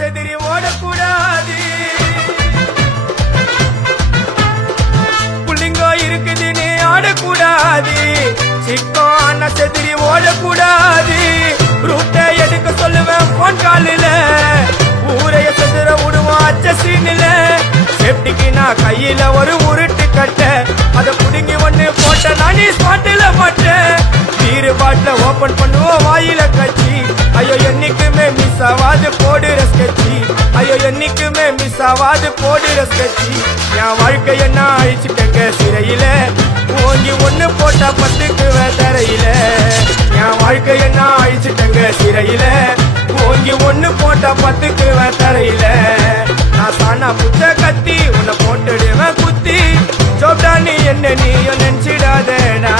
செதிரி ஓடக்கூடாது. புள்ளிங்கோ இருக்குதுன்னு ஆடக்கூடாது. சிக்கம் செதிரி ஓடக்கூடாது. ரூட்டை எடுக்க சொல்லுவேன் போன் காலில. ஊரைய செதுற விடுவோம் அச்ச சீனில. சேப்டிக்கு நான் கையில ஒரு உருட்டு கட்ட. அதை புடுங்கி ஒண்ணு போட்ட நானே ஸ்பாட்டில மாட்டேன். பீரு பாட்டில ஓபன் பண்ணுவோம் வாயில கட்சி. ஐயோ என்னைக்குமே மிஸ் ஆவாது போடுற ஸ்கெட்சி. ஐயோ என்னைக்குமே மிஸ் ஆவாது போடுற ஸ்கெட்சி. என் வாழ்க்கைய நான் அழிச்சிட்டேங்க சிறையில. ஓங்கி ஒண்ணு போட்டா 10க்கு தரையில. என் வாழ்க்கைய நான் அழிச்சிட்டேங்க சிறையில. ஓங்கி ஒண்ணு போட்டா 10க்கு தரையில. நான் சாணா புச்ச கத்தி உன்னை போட்டுடுவேன் குத்தி. ஜோப்டா நீ என்ன நீயும் நினைச்சிடாதேடா.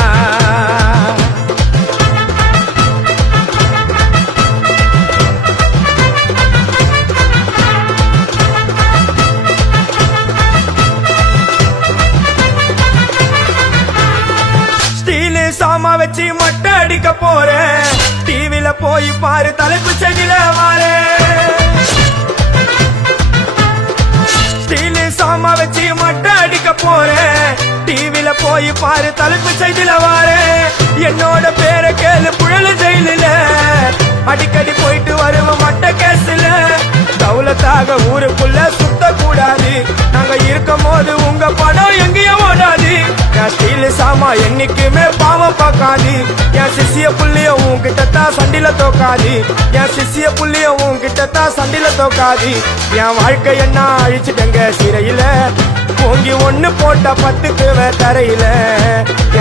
சாமா வச்சு மட்டை அடிக்க போறேன். டிவில போய் பாரு தலைப்பு செடியில வாரேன். ஸ்டீலு சாமா வச்சு மட்டை அடிக்க போறேன். டிவில போய் பாரு தலைப்பு செய்தில வாரேன். என்னோட பேரை கேளு புழல ஜெயில. அடிக்கடி போயிட்டு வருவோம் மட்ட கேஸ்ல. தௌலத்தாக ஊருக்குள்ள சுத்த கூடாது. நாங்க இருக்கும் போது உங்க படம் எங்கேயோ ஓடாது. என் ஸ்டீலு சாமா என்னைக்குமே பாவம் பார்க்காது. என் சிசிய புள்ளிய உன்கிட்டத்தான் சண்டில தோக்காது. என் சிசிய புள்ளிய உன்கிட்டத்தான் சண்டில தோக்காது. என் வாழ்க்கைய நான் அழிச்சிட்டேங்க சிறையில. ஓங்கி ஒண்ணு போட்டா 10க்கு தரையில.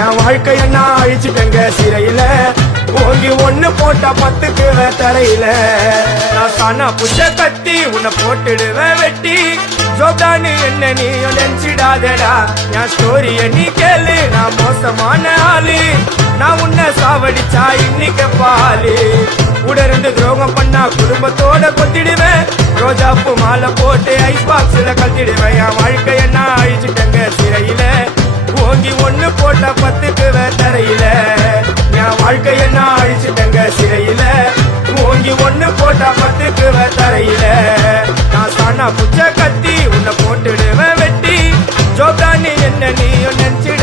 என் வாழ்க்கைய நான் அழிச்சிட்டேங்க சிறையில. ஓங்கி ஒண்ணு போட்டா 10க்கு தரையில. நான் சாணா புச்ச கத்தி உன்னை போட்டுடுவேன் வெட்டி. ஜோப்டான்னு என்ன நீயும் நினைச்சிடாதடா. என் ஸ்டோரிய நீ கேளு. நான் மோசமான ஆளு. நான் உன்னை சாவடிச்சா இன்னைக்கு பாலு. உடருந்து துரோகம் பண்ணா குடும்பத்தோட கொத்திடுவேன். ரோஜாப்பு மாலை போட்டு ஐஸ் பாக்ஸ்ல கத்திடுவேன். என் வாழ்க்கைய நான் அழிச்சிட்டேங்க சிறையில. ஓங்கி ஒண்ணு போட்டா 10க்கு தரையில. என் வாழ்க்கைய நான் அழிச்சிட்டேங்க சிறையில. ஓங்கி ஒண்ணு போட்டா 10க்கு தரையில. நான் சாணா புச்ச கத்தி உன்னை போட்டுடுவேன் வெட்டி. ஜோப்டா நீ என்ன நீயும் நினைச்சிட